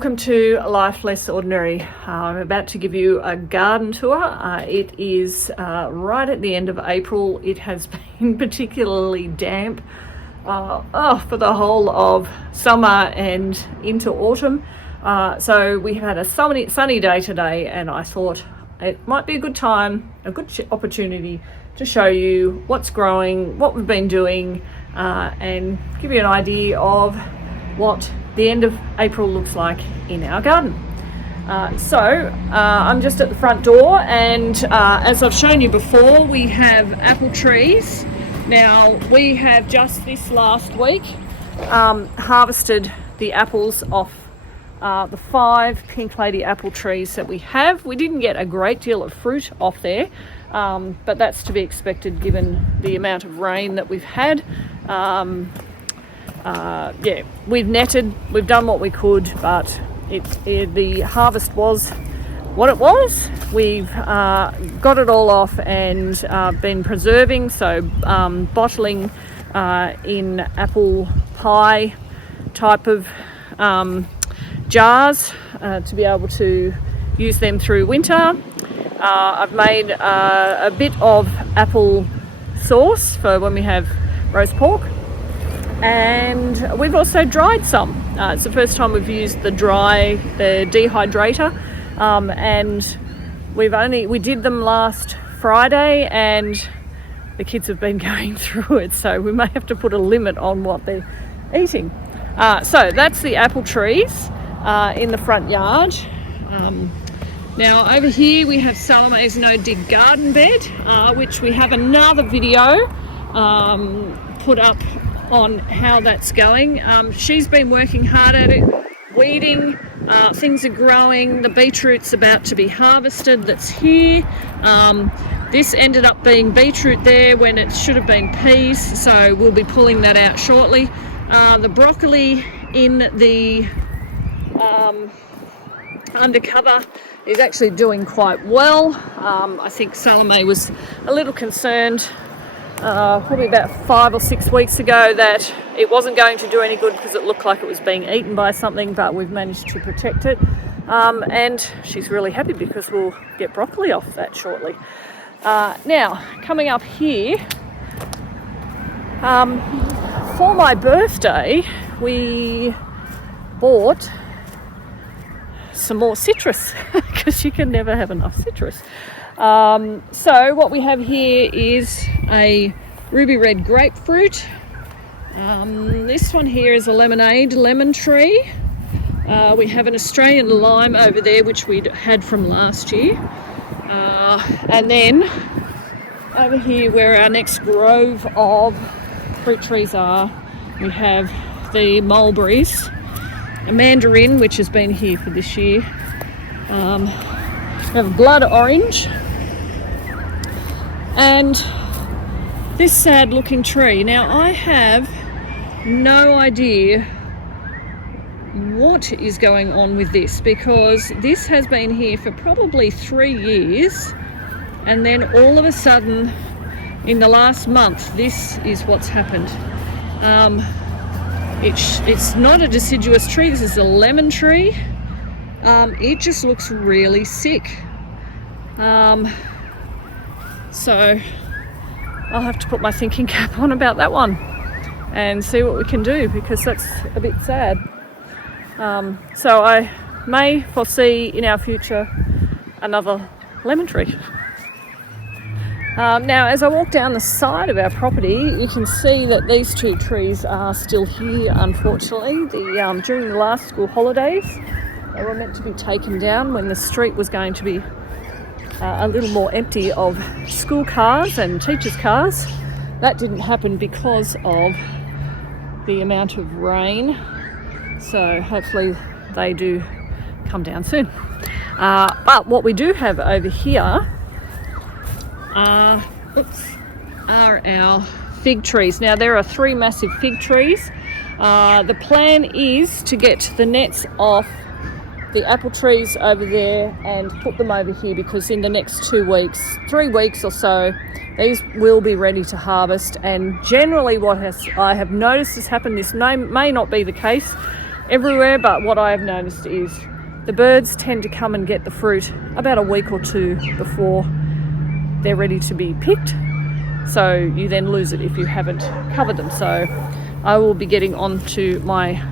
Welcome to Life Less Ordinary. I'm about to give you a garden tour. It is right at the end of April. It has been particularly damp for the whole of summer and into autumn. So we had a sunny day today, and I thought it might be a good time, a good opportunity to show you what's growing, what we've been doing, and give you an idea of what the end of April looks like in our garden. I'm just at the front door, and as I've shown you before, we have apple trees. Now we have just this last week harvested the apples off the 5 Pink Lady apple trees that we have. We didn't get a great deal of fruit off there, but that's to be expected given the amount of rain that we've had. We've netted, we've done what we could, but the harvest was what it was. We've got it all off and been preserving, so bottling in apple pie type of jars to be able to use them through winter. I've made a bit of apple sauce for when we have roast pork. And we've also dried some. It's the first time we've used the dehydrator, and we did them last Friday, and the kids have been going through it, so we may have to put a limit on what they're eating. So that's the apple trees in the front yard. Now over here we have Salome's no-dig garden bed, which we have another video put up on how that's going. She's been working hard at it, weeding, things are growing, the beetroot's about to be harvested that's here. This ended up being beetroot there when it should have been peas, so we'll be pulling that out shortly. The broccoli in the undercover is actually doing quite well. I think Salome was a little concerned probably about 5 or 6 weeks ago that it wasn't going to do any good because it looked like it was being eaten by something, but we've managed to protect it, and she's really happy because we'll get broccoli off that shortly. Now coming up here, for my birthday we bought some more citrus because you can never have enough citrus. So what we have here is a ruby red grapefruit. This one here is a lemonade lemon tree. We have an Australian lime over there, which we had from last year. And then over here where our next grove of fruit trees are, we have the mulberries, a mandarin, which has been here for this year. We have blood orange, and this sad looking tree. Now I have no idea what is going on with this, because this has been here for probably 3 years, and then all of a sudden in the last month this is what's happened. It's not a deciduous tree, this is a lemon tree. It just looks really sick. So I'll have to put my thinking cap on about that one and see what we can do, because that's a bit sad. So I may foresee in our future another lemon tree. Now as I walk down the side of our property, you can see that these 2 trees are still here, unfortunately. During the last school holidays they were meant to be taken down when the street was going to be a little more empty of school cars and teachers' cars. That didn't happen because of the amount of rain, so hopefully they do come down soon. But what we do have over here are our fig trees. Now there are 3 massive fig trees. The plan is to get the nets off the apple trees over there and put them over here, because in the next 3 weeks or so, these will be ready to harvest. And generally what I have noticed has happened, this may not be the case, everywhere, but what I have noticed is the birds tend to come and get the fruit about a week or two before they're ready to be picked. So you then lose it if you haven't covered them. So I will be getting on to my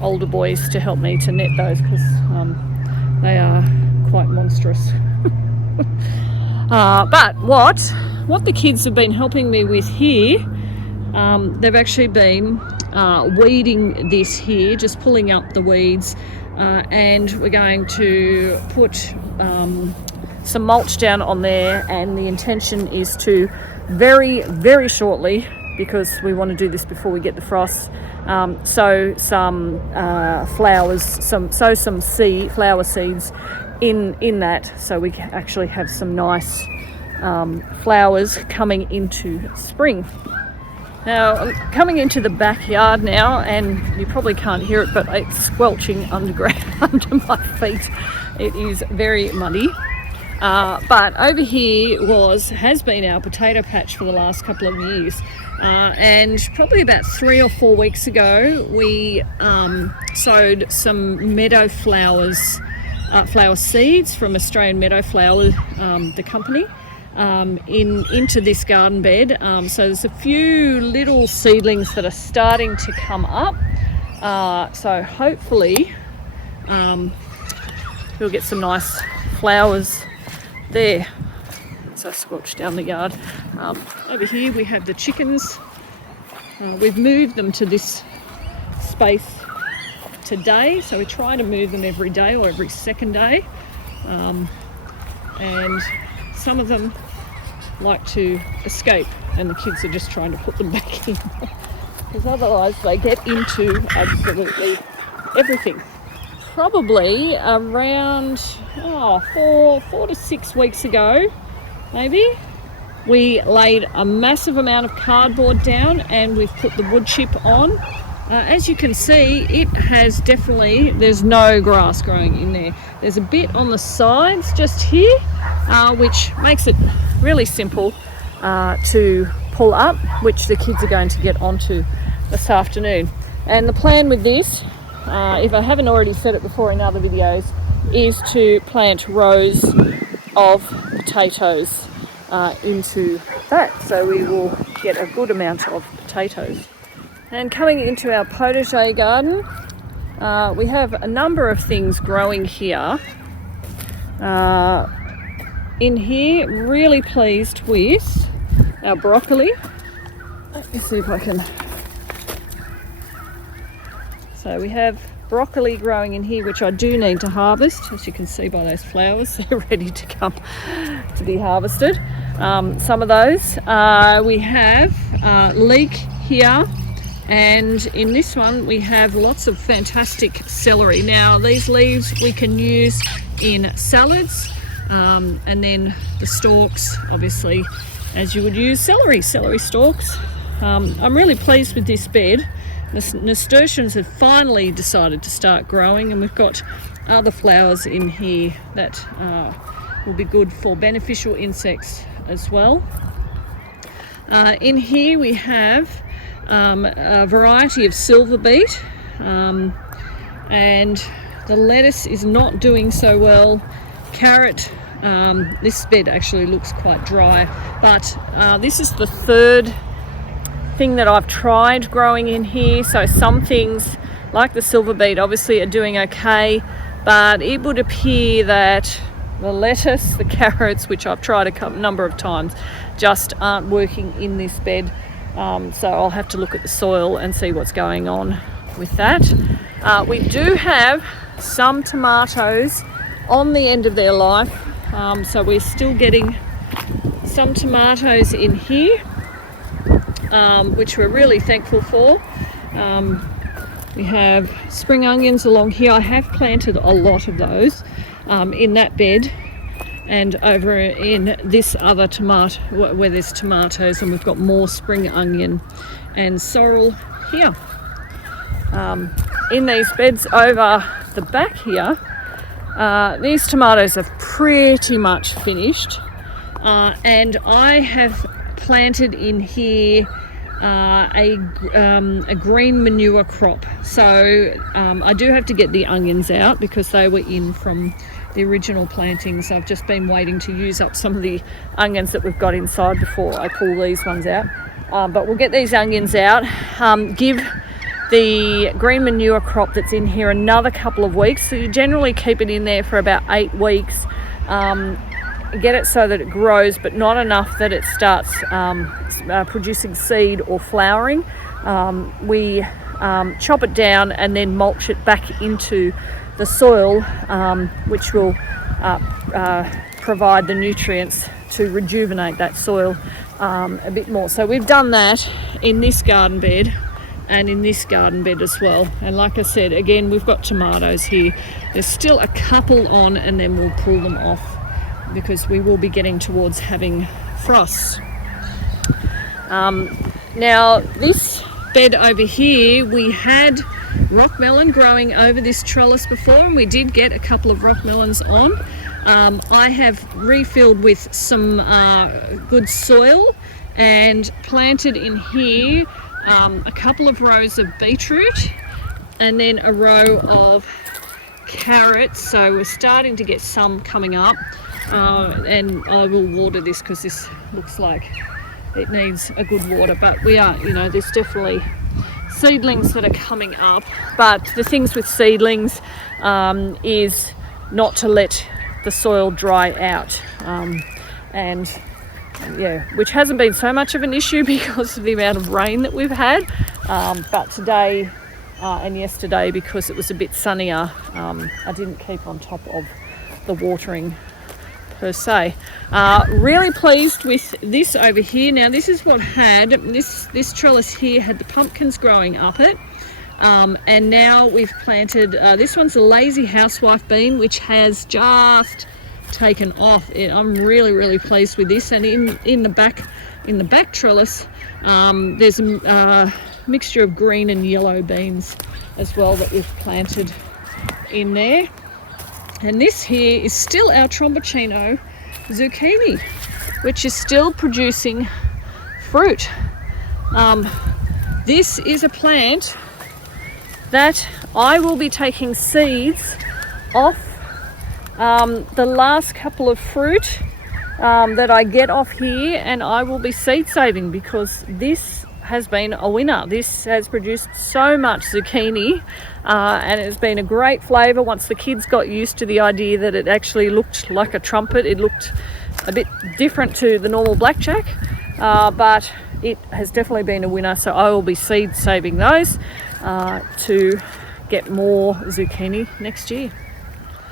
older boys to help me to net those, because they are quite monstrous. But what the kids have been helping me with here, they've actually been weeding this here, just pulling up the weeds, and we're going to put some mulch down on there, and the intention is to very, very shortly, because we want to do this before we get the frost, sow some flowers, some flower seeds in that, so we can actually have some nice flowers coming into spring. Now I'm coming into the backyard now, and you probably can't hear it, but it's squelching underground under my feet. It is very muddy. But over here has been our potato patch for the last couple of years, and probably about 3 or 4 weeks ago we sowed some meadow flowers, flower seeds from Australian Meadow Flower, the company, into this garden bed. So there's a few little seedlings that are starting to come up, so hopefully we'll get some nice flowers there. So I squelched down the yard. Over here we have the chickens. We've moved them to this space today, so we try to move them every day or every second day, and some of them like to escape, and the kids are just trying to put them back in, because otherwise they get into absolutely everything. Probably around 4 to 6 weeks ago, maybe, we laid a massive amount of cardboard down, and we've put the wood chip on. As you can see, it has definitely, there's no grass growing in there. There's a bit on the sides just here, which makes it really simple to pull up, which the kids are going to get onto this afternoon. And the plan with this, if I haven't already said it before in other videos, is to plant rows of potatoes into that, so we will get a good amount of potatoes. And coming into our potager garden, we have a number of things growing here. In here, really pleased with our broccoli. Let me see if I can. So we have broccoli growing in here, which I do need to harvest. As you can see by those flowers, they're ready to come to be harvested. Some of those. We have leek here, and in this one we have lots of fantastic celery. Now these leaves we can use in salads, and then the stalks, obviously, as you would use celery stalks. I'm really pleased with this bed. The nasturtiums have finally decided to start growing, and we've got other flowers in here that will be good for beneficial insects as well. In here we have a variety of silver beet, and the lettuce is not doing so well. Carrot, this bed actually looks quite dry, but this is the third thing that I've tried growing in here. So some things like the silver beet obviously are doing okay, but it would appear that the lettuce, the carrots, which I've tried a number of times, just aren't working in this bed. So I'll have to look at the soil and see what's going on with that. We do have some tomatoes on the end of their life, so we're still getting some tomatoes in here, which we're really thankful for. We have spring onions along here. I have planted a lot of those in that bed, and over in this other tomato where there's tomatoes, and we've got more spring onion and sorrel here. In these beds over the back here, these tomatoes have pretty much finished, and I have planted in here a green manure crop. So I do have to get the onions out because they were in from the original plantings. I've just been waiting to use up some of the onions that we've got inside before I pull these ones out. But we'll get these onions out, give the green manure crop that's in here another couple of weeks. So you generally keep it in there for about 8 weeks. Get it so that it grows, but not enough that it starts producing seed or flowering. We chop it down and then mulch it back into the soil, which will provide the nutrients to rejuvenate that soil a bit more. So we've done that in this garden bed and in this garden bed as well. And like I said, again, we've got tomatoes here. There's still a couple on, and then we'll pull them off because we will be getting towards having frost. Now this bed over here, we had rock melon growing over this trellis before, and we did get a couple of rock melons on. I have refilled with some good soil and planted in here a couple of rows of beetroot and then a row of carrots. So we're starting to get some coming up, and I will water this because this looks like it needs a good water, but we are, there's definitely seedlings that are coming up. But the things with seedlings is not to let the soil dry out, which hasn't been so much of an issue because of the amount of rain that we've had, but today and yesterday, because it was a bit sunnier, I didn't keep on top of the watering per se. Really pleased with this over here. Now this is what had this trellis here had the pumpkins growing up it, and now we've planted this one's a lazy housewife bean, which has just taken off. I'm really pleased with this. And in the back trellis, there's a mixture of green and yellow beans as well that we've planted in there. And this here is still our Trombocino Zucchini, which is still producing fruit. This is a plant that I will be taking seeds off the last couple of fruit that I get off here, and I will be seed saving because this has been a winner. This has produced so much zucchini, and it's been a great flavour. Once the kids got used to the idea that it actually looked like a trumpet, it looked a bit different to the normal blackjack, but it has definitely been a winner. So I will be seed saving those to get more zucchini next year.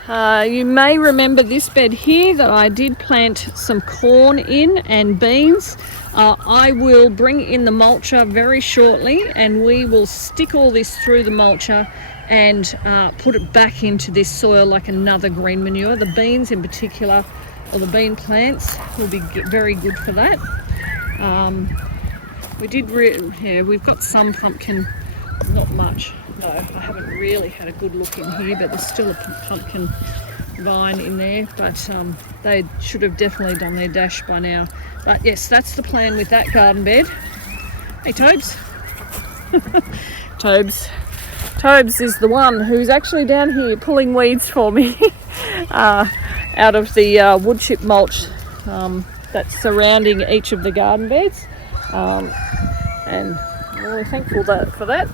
You may remember this bed here that I did plant some corn in and beans. I will bring in the mulcher very shortly, and we will stick all this through the mulcher and put it back into this soil like another green manure. The beans in particular, or the bean plants, will be very good for that. We've got some pumpkin, not much. No, I haven't really had a good look in here, but there's still a pumpkin vine in there, but they should have definitely done their dash by now. But yes, that's the plan with that garden bed. Hey Tobes. Tobes is the one who's actually down here pulling weeds for me out of the wood chip mulch that's surrounding each of the garden beds, and I'm really thankful for that.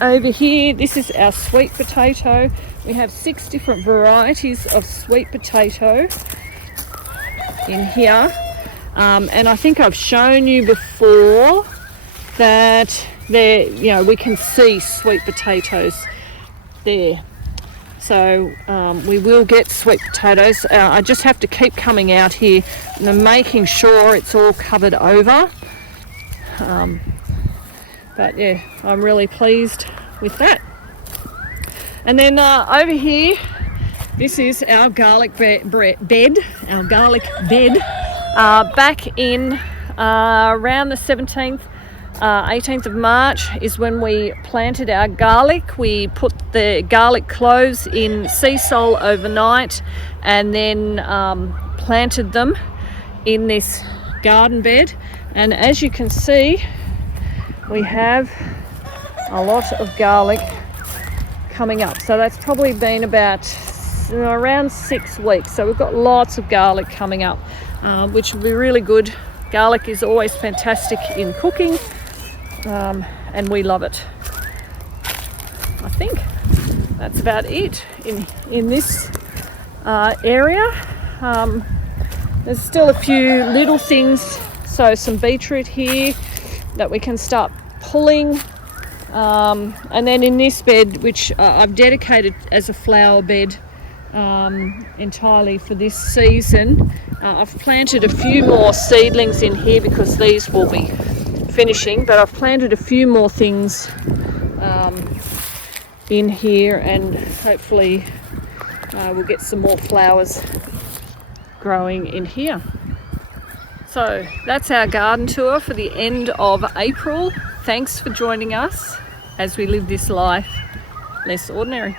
Over here, this is our sweet potato. We have 6 different varieties of sweet potato in here, and I think I've shown you before that we can see sweet potatoes there. So we will get sweet potatoes. I just have to keep coming out here and making sure it's all covered over. But yeah, I'm really pleased with that. And then over here, this is our garlic bed. Our garlic bed. Back in around the 17th, 18th of March is when we planted our garlic. We put the garlic cloves in sea salt overnight and then planted them in this garden bed. And as you can see, we have a lot of garlic coming up. So that's probably been about around 6 weeks. So we've got lots of garlic coming up, which will be really good. Garlic is always fantastic in cooking, and we love it. I think that's about it in this area. There's still a few little things, so some beetroot here that we can start pulling, and then in this bed, which I've dedicated as a flower bed entirely for this season, I've planted a few more seedlings in here because these will be finishing, but I've planted a few more things in here, and hopefully we'll get some more flowers growing in here. So that's our garden tour for the end of April. Thanks for joining us as we live this life less ordinary.